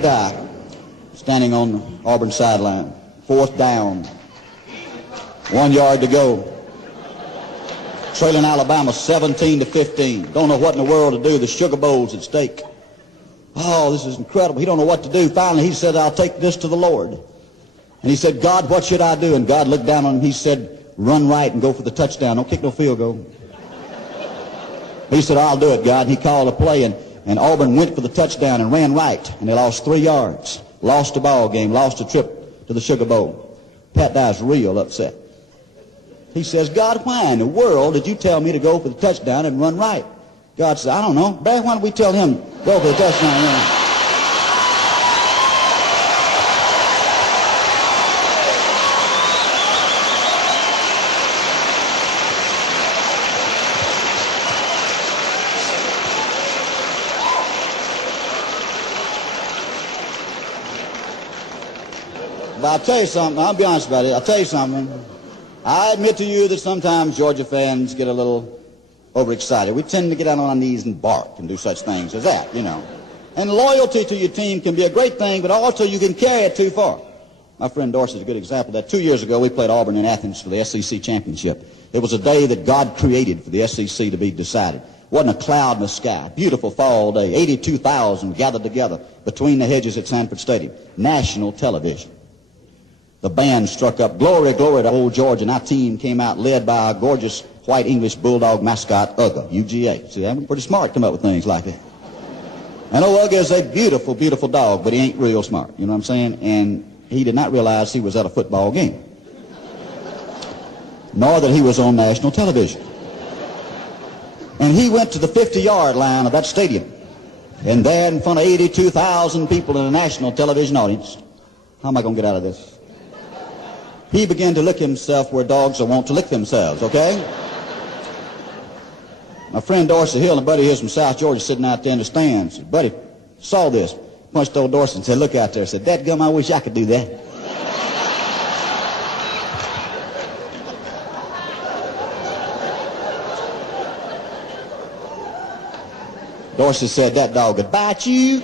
Pat Dye, standing on the Auburn sideline. 4th down. 1 yard to go. Trailing Alabama 17-15. Don't know what in the world to do. The Sugar Bowl's at stake. Oh, this is incredible. He don't know what to do. Finally, he said, I'll take this to the Lord. And he said, God, what should I do? And God looked down on him. He said, run right and go for the touchdown. Don't kick no field goal. He said, I'll do it, God. And he called a play, and Auburn went for the touchdown and ran right. And they lost 3 yards. Lost the ball game. Lost a trip to the Sugar Bowl. Pat Dye's real upset. He says, God, why in the world did you tell me to go for the touchdown and run right? God said, I don't know. Barry, why don't we tell him go for the touchdown and run right? But I'll tell you something. I'll be honest about it. I'll tell you something. I admit to you that sometimes Georgia fans get a little overexcited. We tend to get out on our knees and bark and do such things as that, you know. And loyalty to your team can be a great thing, but also you can carry it too far. My friend Dorsey's a good example of that. 2 years ago, we played Auburn in Athens for the SEC championship. It was a day that God created for the SEC to be decided. Wasn't a cloud in the sky. Beautiful fall day. 82,000 gathered together between the hedges at Sanford Stadium. National television. The band struck up, Glory, Glory to Old Georgia, and our team came out led by our gorgeous white English bulldog mascot, Ugga, UGA. See, we're pretty smart to come up with things like that. And old Ugga is a beautiful, beautiful dog, but he ain't real smart, you know what I'm saying? And he did not realize he was at a football game, nor that he was on national television. And he went to the 50-yard line of that stadium, and there in front of 82,000 people in a national television audience, how am I going to get out of this? He began to lick himself where dogs are wont to lick themselves, okay? My friend Dorsey Hill and a buddy of his from South Georgia sitting out there in the stands. Buddy saw this, punched old Dorsey and said, look out there. Said, dadgum, I wish I could do that. Dorsey said, that dog would bite you.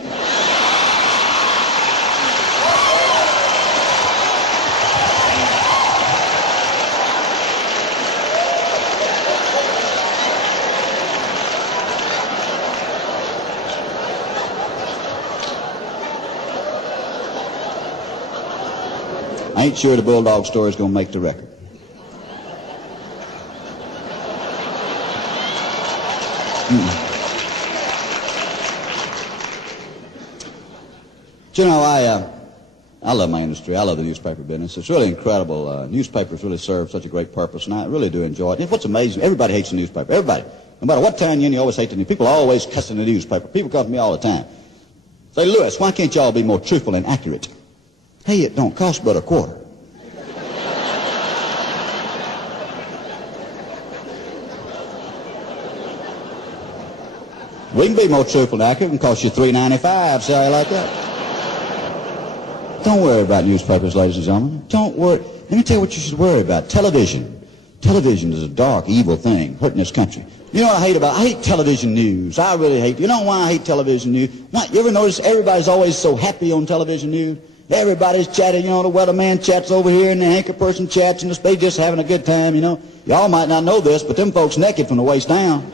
I ain't sure the Bulldog story is going to make the record. You know, I love my industry. I love the newspaper business. It's really incredible. Newspapers really serve such a great purpose, and I really do enjoy it. And what's amazing, everybody hates the newspaper. Everybody. No matter what town you're in, you always hate the newspaper. People are always cussing the newspaper. People come to me all the time. Say, Lewis, why can't y'all be more truthful and accurate? Hey, it don't cost but a quarter. We can be more truthful and accurate. It can cost you $3.95. See how you like that? Don't worry about newspapers, ladies and gentlemen. Don't worry. Let me tell you what you should worry about. Television. Television is a dark, evil thing hurting this country. You know what I hate about it? I hate television news. I really hate. You know why I hate television news? Why, you ever notice everybody's always so happy on television news? Everybody's chatting, you know, the weatherman chats over here and the anchor person chats and they just having a good time, you know. Y'all might not know this, but them folks naked from the waist down.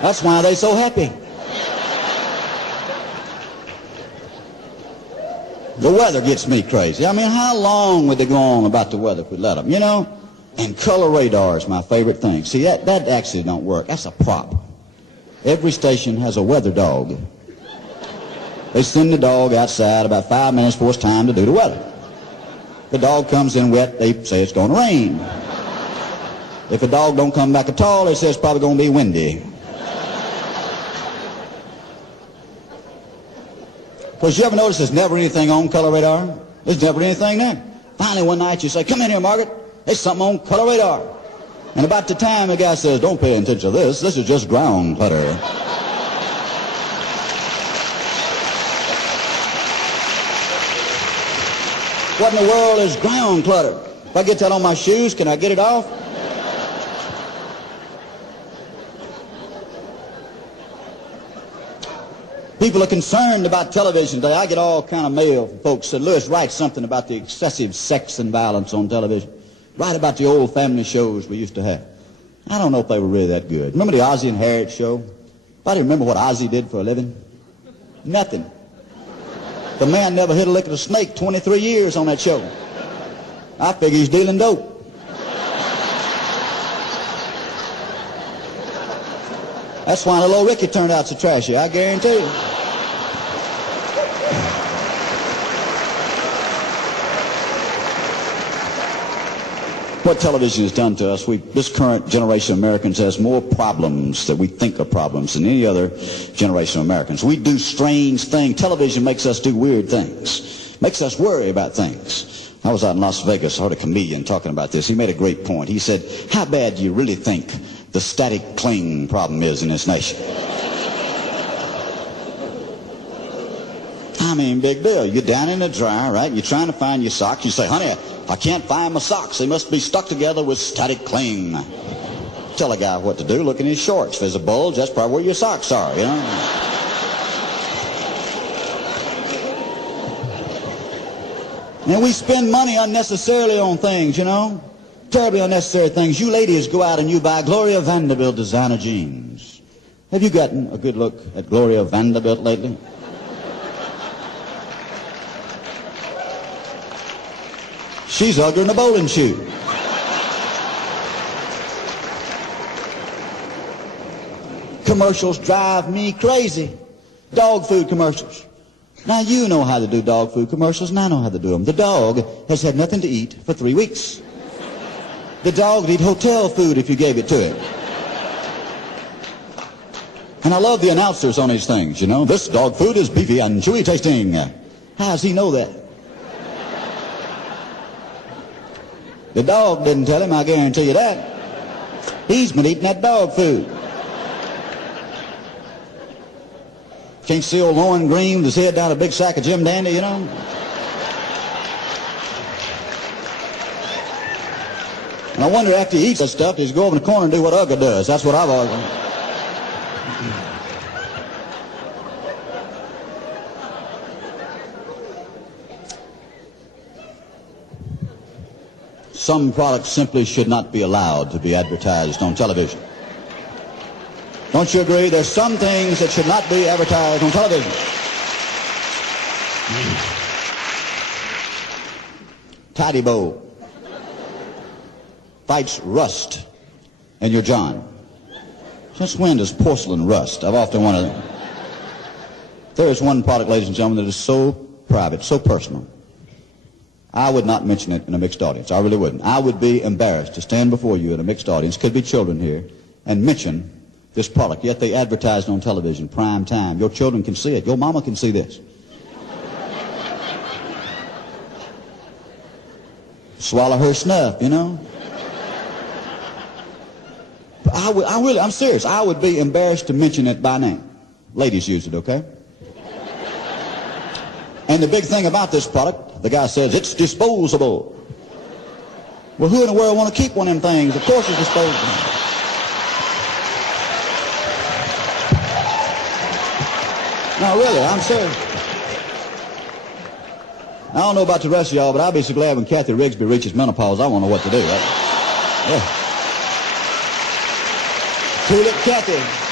That's why they so happy. The weather gets me crazy. I mean, how long would they go on about the weather if we let them, you know? And color radar is my favorite thing. See, that actually don't work. That's a prop. Every station has a weather dog. They send the dog outside about 5 minutes before it's time to do the weather. The dog comes in wet, they say it's going to rain. If the dog don't come back at all, they say it's probably going to be windy. Because you ever notice there's never anything on color radar? There's never anything there. Finally one night you say, come in here, Margaret. There's something on color radar. And about the time the guy says, don't pay attention to this. This is just ground clutter. What in the world is ground clutter? If I get that on my shoes, can I get it off? People are concerned about television today. I get all kind of mail from folks that Lewis, write something about the excessive sex and violence on television. Write about the old family shows we used to have. I don't know if they were really that good. Remember the Ozzie and Harriet show? Anybody remember what Ozzie did for a living? Nothing. The man never hit a lick of a snake 23 years on that show. I figure he's dealing dope. That's why little old Ricky turned out so trashy, I guarantee you. What television has done to us, this current generation of Americans has more problems that we think are problems than any other generation of Americans. We do strange things. Television makes us do weird things, makes us worry about things. I was out in Las Vegas, I heard a comedian talking about this. He made a great point. He said, how bad do you really think the static cling problem is in this nation? I mean, big deal. You're down in the dryer, right? You're trying to find your socks. You say, honey, I can't find my socks. They must be stuck together with static cling. Tell a guy what to do. Look in his shorts. If there's a bulge, that's probably where your socks are, you know. And we spend money unnecessarily on things, you know. Terribly unnecessary things. You ladies go out and you buy Gloria Vanderbilt designer jeans. Have you gotten a good look at Gloria Vanderbilt lately? She's uglier than a bowling shoe. Commercials drive me crazy. Dog food commercials. Now you know how to do dog food commercials, and I know how to do them. The dog has had nothing to eat for 3 weeks. The dog would eat hotel food if you gave it to him. And I love the announcers on these things, you know. This dog food is beefy and chewy tasting. How does he know that? The dog didn't tell him, I guarantee you that. He's been eating that dog food. Can't see old Lauren Green with his head down a big sack of Jim Dandy, you know? And I wonder after he eats that stuff, does he go over in the corner and do what Uga does? That's what I've always done. Some products simply should not be allowed to be advertised on television. Don't you agree? There's some things that should not be advertised on television. Tidy Bow fights rust in your John. Since when does porcelain rust? I've often wondered. There is one product, ladies and gentlemen, that is so private, so personal. I would not mention it in a mixed audience. I really wouldn't. I would be embarrassed to stand before you in a mixed audience, could be children here, and mention this product. Yet they advertise it on television, prime time. Your children can see it. Your mama can see this. Swallow her snuff, you know. I'm serious. I would be embarrassed to mention it by name. Ladies use it, okay? And the big thing about this product, the guy says it's disposable. Well, who in the world want to keep one of them things? Of course it's disposable. No, really, I'm serious. I don't know about the rest of y'all, but I'll be so glad when Kathy Rigsby reaches menopause, I won't know what to do. Right? Yeah. Tulip Kathy.